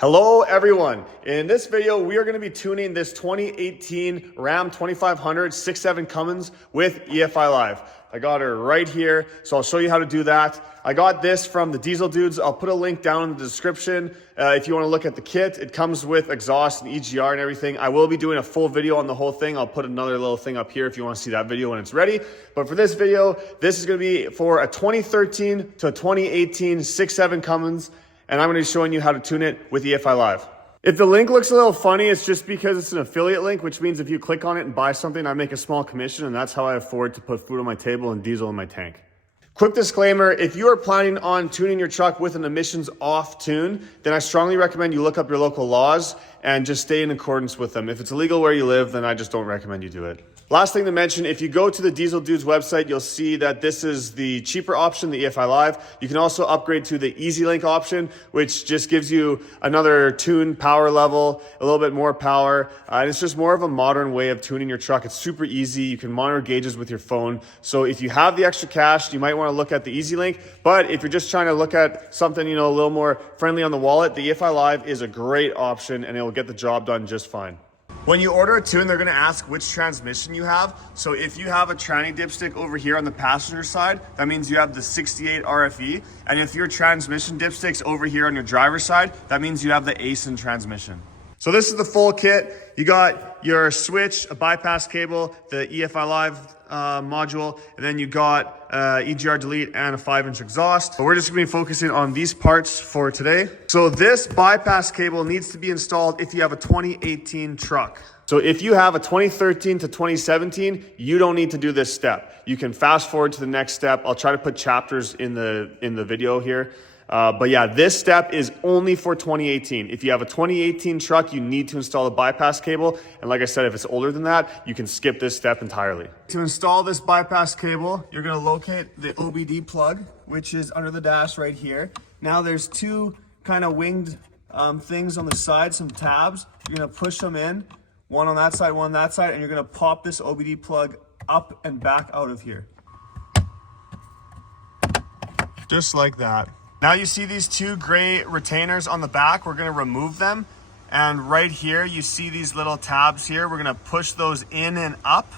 Hello everyone. In this video, we are going to be tuning this 2018 Ram 2500 6.7 Cummins with EFI Live. I got her right here, so I'll show you how to do that. I got this from the Diesel Dudes. I'll put a link down in the description if you want to look at the kit. It comes with exhaust and EGR and everything. I will be doing a full video on the whole thing. I'll put another little thing up here if you want to see that video when it's ready. But for this video, this is going to be for a 2013 to 2018 6.7 Cummins. And I'm going to be showing you how to tune it with EFI Live. If the link looks a little funny, it's just because it's an affiliate link, which means if you click on it and buy something, I make a small commission, and that's how I afford to put food on my table and diesel in my tank. Quick disclaimer, if you are planning on tuning your truck with an emissions off tune, then I strongly recommend you look up your local laws and just stay in accordance with them. If it's illegal where you live, then I just don't recommend you do it. Last thing to mention, if you go to the Diesel Dudes website, you'll see that this is the cheaper option, the EFI Live. You can also upgrade to the Easy Link option, which just gives you another tune power level, a little bit more power. And it's just more of a modern way of tuning your truck. It's super easy. You can monitor gauges with your phone. So if you have the extra cash, you might want to look at the Easy Link. But if you're just trying to look at something, a little more friendly on the wallet, the EFI Live is a great option and it will get the job done just fine. When you order a tune, they're going to ask which transmission you have. So if you have a tranny dipstick over here on the passenger side, that means you have the 68 RFE. And if your transmission dipstick's over here on your driver's side, that means you have the ASIN transmission. So this is the full kit. You got your switch, a bypass cable, the EFI Live module, and then you got EGR delete and a 5-inch exhaust. But we're just gonna be focusing on these parts for today. So this bypass cable needs to be installed if you have a 2018 truck. So if you have a 2013 to 2017, you don't need to do this step. You can fast forward to the next step. I'll try to put chapters in the video here. But yeah, this step is only for 2018. If you have a 2018 truck, you need to install the bypass cable. And like I said, if it's older than that, you can skip this step entirely. To install this bypass cable, you're gonna locate the OBD plug, which is under the dash right here. Now there's two kind of winged things on the side, some tabs. You're gonna push them in, one on that side, one on that side, and you're gonna pop this OBD plug up and back out of here. Just like that. Now you see these two gray retainers on the back. We're gonna remove them. And right here, you see these little tabs here. We're gonna push those in and up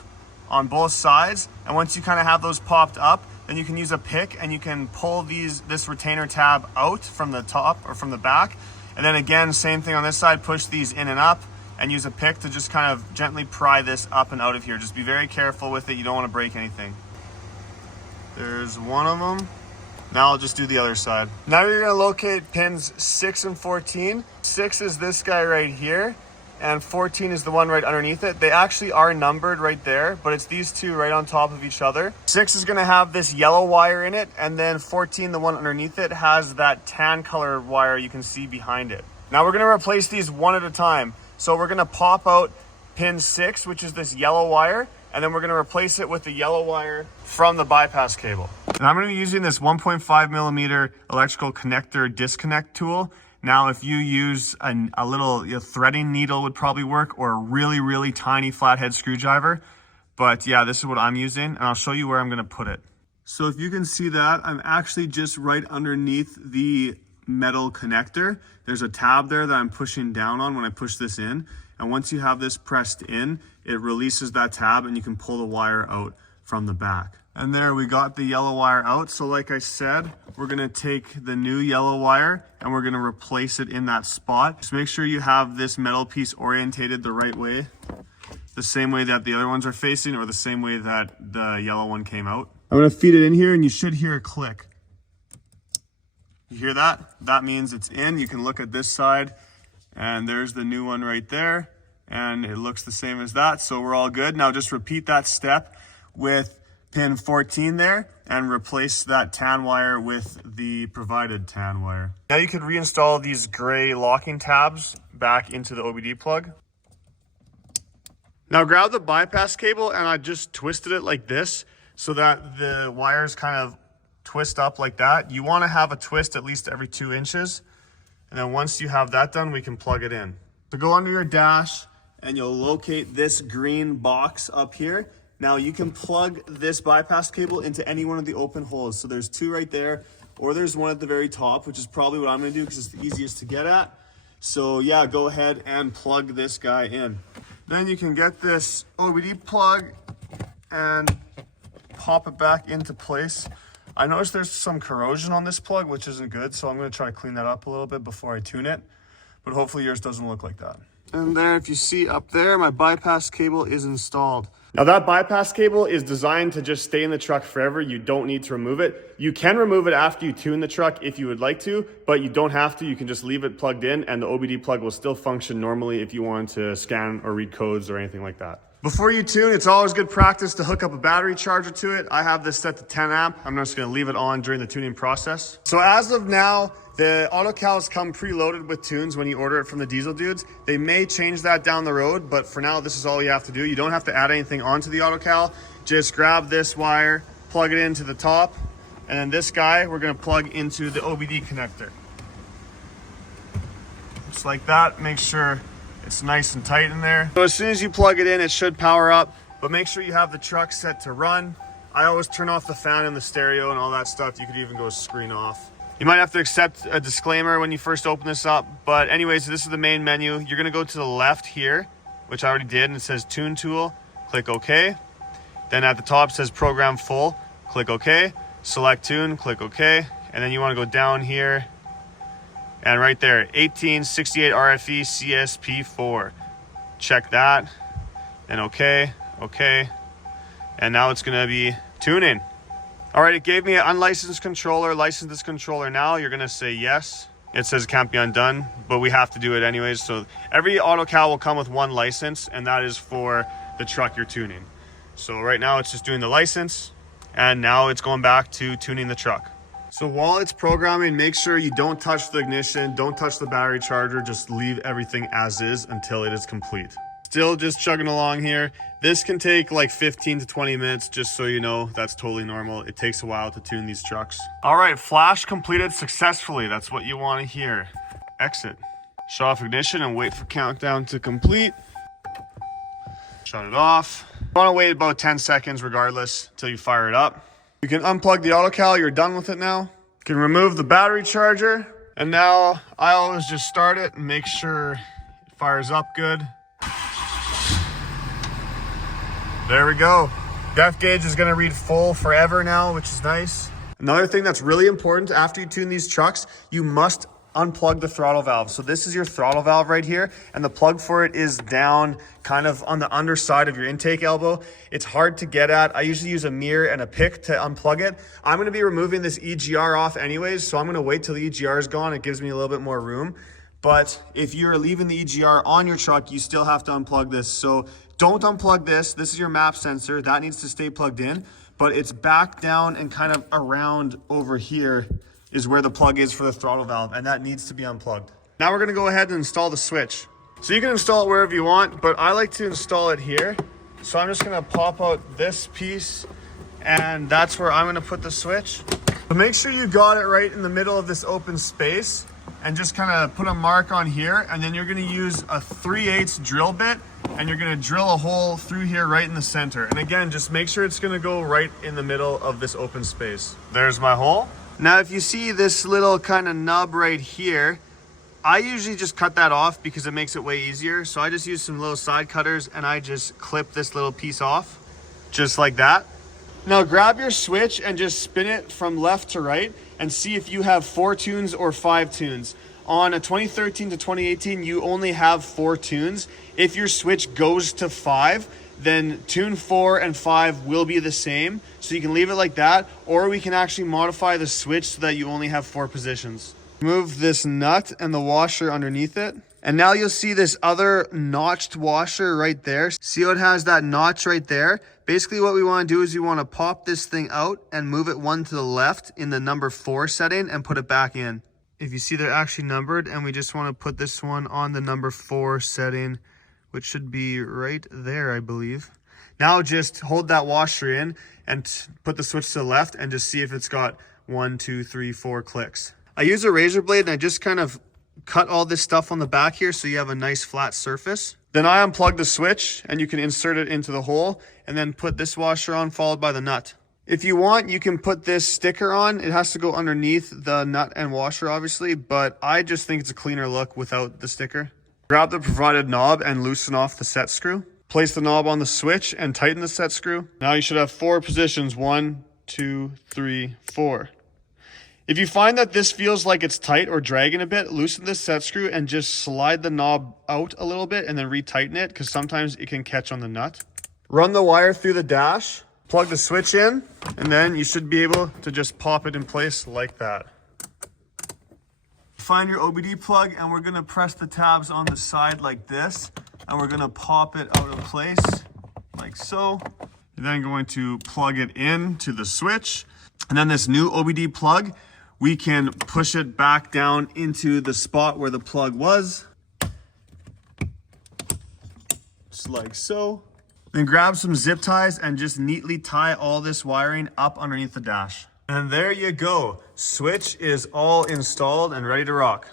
on both sides. And once you kind of have those popped up, then you can use a pick and you can pull this retainer tab out from the top or from the back. And then again, same thing on this side, push these in and up and use a pick to just kind of gently pry this up and out of here. Just be very careful with it. You don't wanna break anything. There's one of them. Now I'll just do the other side. Now you're gonna locate pins 6 and 14. 6 is this guy right here, and 14 is the one right underneath it. They actually are numbered right there, but it's these two right on top of each other. 6 is gonna have this yellow wire in it, and then 14, the one underneath it, has that tan color wire you can see behind it. Now we're gonna replace these one at a time. So we're gonna pop out pin 6, which is this yellow wire, and then we're gonna replace it with the yellow wire from the bypass cable. And I'm gonna be using this 1.5 millimeter electrical connector disconnect tool. Now, if you use a little threading needle would probably work, or a really, really tiny flathead screwdriver. But yeah, this is what I'm using, and I'll show you where I'm gonna put it. So if you can see that, I'm actually just right underneath the metal connector. There's a tab there that I'm pushing down on when I push this in. And once you have this pressed in, it releases that tab and you can pull the wire out from the back. And there we got the yellow wire out. So like I said, we're gonna take the new yellow wire and we're gonna replace it in that spot. Just make sure you have this metal piece orientated the right way, the same way that the other ones are facing or the same way that the yellow one came out. I'm gonna feed it in here and you should hear a click. You hear that? That means it's in. You can look at this side and there's the new one right there. And it looks the same as that, so we're all good. Now just repeat that step with pin 14 there and replace that tan wire with the provided tan wire. Now you could reinstall these gray locking tabs back into the OBD plug. Now grab the bypass cable and I just twisted it like this so that the wires kind of twist up like that. You wanna have a twist at least every 2 inches. And then once you have that done, we can plug it in. So go under your dash, and you'll locate this green box up here. Now you can plug this bypass cable into any one of the open holes. So there's 2 right there, or there's one at the very top, which is probably what I'm gonna do because it's the easiest to get at. So yeah, go ahead and plug this guy in. Then you can get this OBD plug and pop it back into place. I noticed there's some corrosion on this plug, which isn't good, so I'm going to try to clean that up a little bit before I tune it, but hopefully yours doesn't look like that. And there, if you see up there, my bypass cable is installed. Now that bypass cable is designed to just stay in the truck forever. You don't need to remove it. You can remove it after you tune the truck if you would like to, but you don't have to. You can just leave it plugged in and the OBD plug will still function normally if you want to scan or read codes or anything like that. Before you tune, it's always good practice to hook up a battery charger to it. I have this set to 10 amp. I'm just gonna leave it on during the tuning process. So as of now, the AutoCals come preloaded with tunes when you order it from the diesel dudes. They may change that down the road, but for now, this is all you have to do. You don't have to add anything onto the AutoCal. Just grab this wire, plug it into the top, and then this guy, we're gonna plug into the OBD connector. Just like that, make sure it's nice and tight in there. So as soon as you plug it in, it should power up, but make sure you have the truck set to run. I always turn off the fan and the stereo and all that stuff. You could even go screen off. You might have to accept a disclaimer when you first open this up, but anyways, this is the main menu. You're gonna go to the left here, which I already did, and it says Tune Tool, click OK. Then at the top it says Program Full, click OK. Select Tune, click OK. And then you wanna go down here, and right there, 1868 RFE CSP4. Check that, then OK, OK. And now it's gonna be tuning. All right, it gave me an unlicensed controller. License this controller now. You're gonna say yes. It says it can't be undone, but we have to do it anyways. So every AutoCal will come with one license, and that is for the truck you're tuning. So right now it's just doing the license, and now it's going back to tuning the truck. So while it's programming, make sure you don't touch the ignition, don't touch the battery charger, just leave everything as is until it is complete. Still just chugging along here. This can take like 15 to 20 minutes, just so you know. That's totally normal. It takes a while to tune these trucks. All right, flash completed successfully. That's what you want to hear. Exit. Shut off ignition and wait for countdown to complete. Shut it off. You want to wait about 10 seconds regardless until you fire it up. You can unplug the AutoCal. You're done with it now. You can remove the battery charger. And now I always just start it and make sure it fires up good. There we go. Depth gauge is gonna read full forever now, which is nice. Another thing that's really important after you tune these trucks, you must unplug the throttle valve. So this is your throttle valve right here, and the plug for it is down kind of on the underside of your intake elbow. It's hard to get at. I usually use a mirror and a pick to unplug it. I'm gonna be removing this EGR off anyways, so I'm gonna wait till the EGR is gone. It gives me a little bit more room. But if you're leaving the EGR on your truck, you still have to unplug this. So don't unplug this. This is your map sensor. That needs to stay plugged in, but it's back down and kind of around over here is where the plug is for the throttle valve, and that needs to be unplugged. Now we're gonna go ahead and install the switch. So you can install it wherever you want, but I like to install it here. So I'm just gonna pop out this piece, and that's where I'm gonna put the switch. But make sure you got it right in the middle of this open space, and just kind of put a mark on here, and then you're gonna use a 3/8 drill bit, and you're gonna drill a hole through here right in the center. And again, just make sure it's gonna go right in the middle of this open space. There's my hole. Now, if you see this little kind of nub right here, I usually just cut that off because it makes it way easier. So I just use some little side cutters and I just clip this little piece off, just like that. Now grab your switch and just spin it from left to right and see if you have 4 tunes or 5 tunes. On a 2013 to 2018, you only have 4 tunes. If your switch goes to 5, then tune 4 and 5 will be the same. So you can leave it like that, or we can actually modify the switch so that you only have 4 positions. Remove this nut and the washer underneath it. And now you'll see this other notched washer right there. See how it has that notch right there? Basically what we want to do is we want to pop this thing out and move it one to the left in the number 4 setting and put it back in. If you see they're actually numbered, and we just want to put this one on the number 4 setting, which should be right there, I believe. Now just hold that washer in and put the switch to the left and just see if it's got 1, 2, 3, 4 clicks. I use a razor blade and I just kind of cut all this stuff on the back here so you have a nice flat surface. Then I unplug the switch and you can insert it into the hole and then put this washer on followed by the nut. If you want, you can put this sticker on. It has to go underneath the nut and washer, obviously, but I just think it's a cleaner look without the sticker. Grab the provided knob and loosen off the set screw. Place the knob on the switch and tighten the set screw. Now you should have 4 positions, 1, 2, 3, 4. If you find that this feels like it's tight or dragging a bit, loosen this set screw and just slide the knob out a little bit and then retighten it, because sometimes it can catch on the nut. Run the wire through the dash, plug the switch in, and then you should be able to just pop it in place like that. Find your OBD plug, and we're gonna press the tabs on the side like this, and we're gonna pop it out of place like so. You're then going to plug it in to the switch, and then this new OBD plug, we can push it back down into the spot where the plug was, just like so. Then grab some zip ties and just neatly tie all this wiring up underneath the dash. And there you go. Switch is all installed and ready to rock.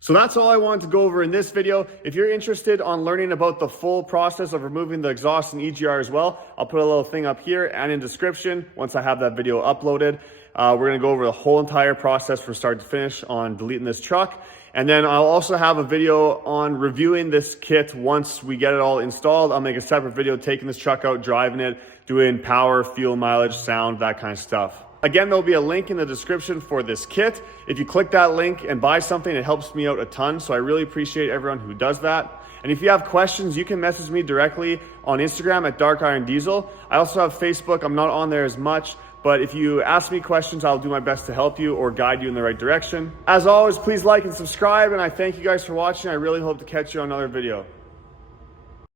So that's all I wanted to go over in this video. If you're interested on learning about the full process of removing the exhaust and EGR as well, I'll put a little thing up here and in description once I have that video uploaded. We're gonna go over the whole entire process from start to finish on deleting this truck. And then I'll also have a video on reviewing this kit once we get it all installed. I'll make a separate video taking this truck out, driving it, doing power, fuel mileage, sound, that kind of stuff. Again, there'll be a link in the description for this kit. If you click that link and buy something, it helps me out a ton. So I really appreciate everyone who does that. And if you have questions, you can message me directly on Instagram at Dark Iron Diesel. I also have Facebook. I'm not on there as much, but if you ask me questions, I'll do my best to help you or guide you in the right direction. As always, please like and subscribe. And I thank you guys for watching. I really hope to catch you on another video.